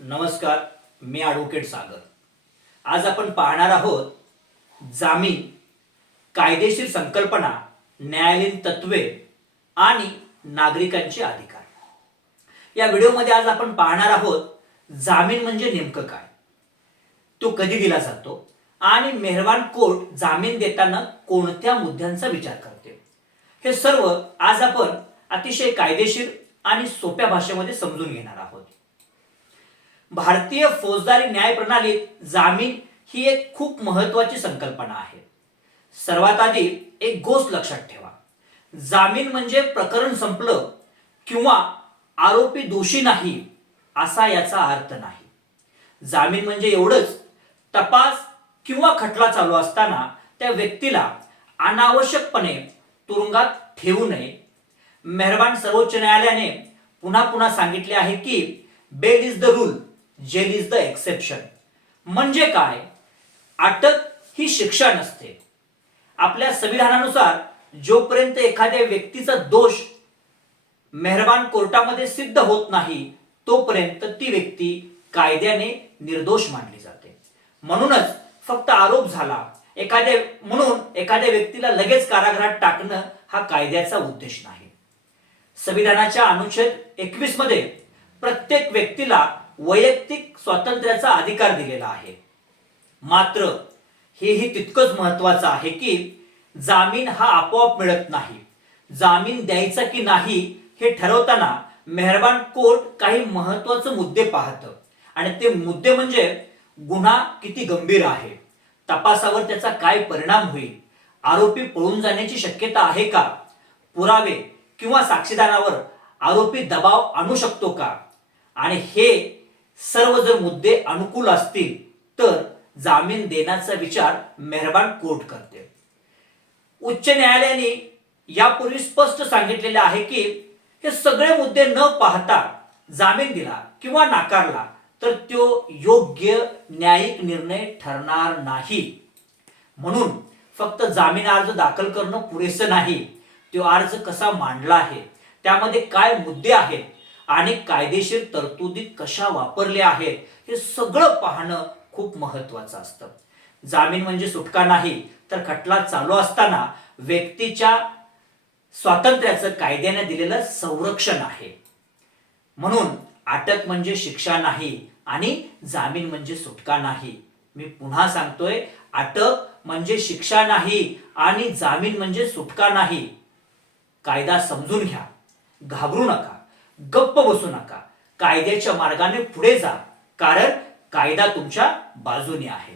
नमस्कार, मी ॲडव्होकेट सागर. आज आपण पाहणार आहोत जामीन, कायदेशीर संकल्पना, न्यायालयीन तत्वे आणि नागरिकांचे अधिकार. या व्हिडिओमध्ये आज आपण पाहणार आहोत जामीन म्हणजे नेमकं काय, तो कधी दिला जातो आणि मेहरबान कोर्ट जामीन देताना कोणत्या मुद्द्यांचा विचार करते. हे सर्व आज आपण अतिशय कायदेशीर आणि सोप्या भाषेमध्ये समजून घेणार आहोत. भारतीय फौजदारी न्याय प्रणालीत जामीन ही एक खूप महत्त्वाची संकल्पना आहे. सर्वात आधी एक गोष्ट लक्षात ठेवा, जामीन म्हणजे प्रकरण संपलं किंवा आरोपी दोषी नाही असा याचा अर्थ नाही. जामीन म्हणजे एवढंच, तपास किंवा खटला चालू असताना त्या व्यक्तीला अनावश्यकपणे तुरुंगात ठेवू नये. मेहरबान सर्वोच्च न्यायालयाने पुन्हा पुन्हा सांगितले आहे की bail is the rule, jail is the exception. म्हणजे काय, अटक ही शिक्षा नसते. आपल्या संविधानानुसार जोपर्यंत एखाद्या व्यक्तीचा दोष मेहरबान कोर्टामध्ये सिद्ध होत नाही तोपर्यंत ती व्यक्ती कायद्याने निर्दोष मानली जाते. म्हणूनच फक्त आरोप झाला म्हणून एखाद्या व्यक्तीला लगेच कारागृहात टाकणं हा कायद्याचा उद्देश नाही. संविधानाच्या अनुच्छेद 21 मध्ये प्रत्येक व्यक्तीला वैयक्तिक स्वातंत्र्याचा अधिकार दिलेला आहे. मात्र हेही तितकंच महत्वाचं आहे की जामीन हा आपोआप मिळत नाही. जामीन द्यायचा की नाही हे ठरवताना मेहरबान कोर्ट काही महत्वाचे मुद्दे पाहतं आणि ते मुद्दे म्हणजे गुन्हा किती गंभीर आहे, तपासावर त्याचा काय परिणाम होईल, आरोपी पळून जाण्याची शक्यता आहे का, पुरावे किंवा साक्षीदारावर आरोपी दबाव आणू शकतो का, आणि हे सर्व जर मुद्दे अनुकूल असतील तर जामीन देण्याचा विचार मेहरबान कोर्ट करते. उच्च न्यायालयाने यापूर्वी स्पष्ट सांगितलेले आहे की हे सगळे मुद्दे न पाहता जामीन दिला किंवा नाकारला तर तो योग्य न्यायिक निर्णय ठरणार नाही. म्हणून फक्त जामीन अर्ज दाखल करणं पुरेसं नाही, तो अर्ज कसा मांडला आहे, त्यामध्ये काय मुद्दे आहेत आणि कायदेशीर तरतुदी कशा वापरल्या आहेत हे सगळं पाहणं खूप महत्वाचं असतं. जामीन म्हणजे सुटका नाही, तर खटला चालू असताना व्यक्तीच्या स्वातंत्र्याचं कायद्याने दिलेलं संरक्षण आहे. म्हणून अटक म्हणजे शिक्षा नाही आणि जामीन म्हणजे सुटका नाही. मी पुन्हा सांगतोय, अटक म्हणजे शिक्षा नाही आणि जामीन म्हणजे सुटका नाही. कायदा समजून घ्या, घाबरू नका, गप्प बसू नका, कायद्याच्या मार्गाने पुढे जा, कारण कायदा तुमच्या बाजूने आहे.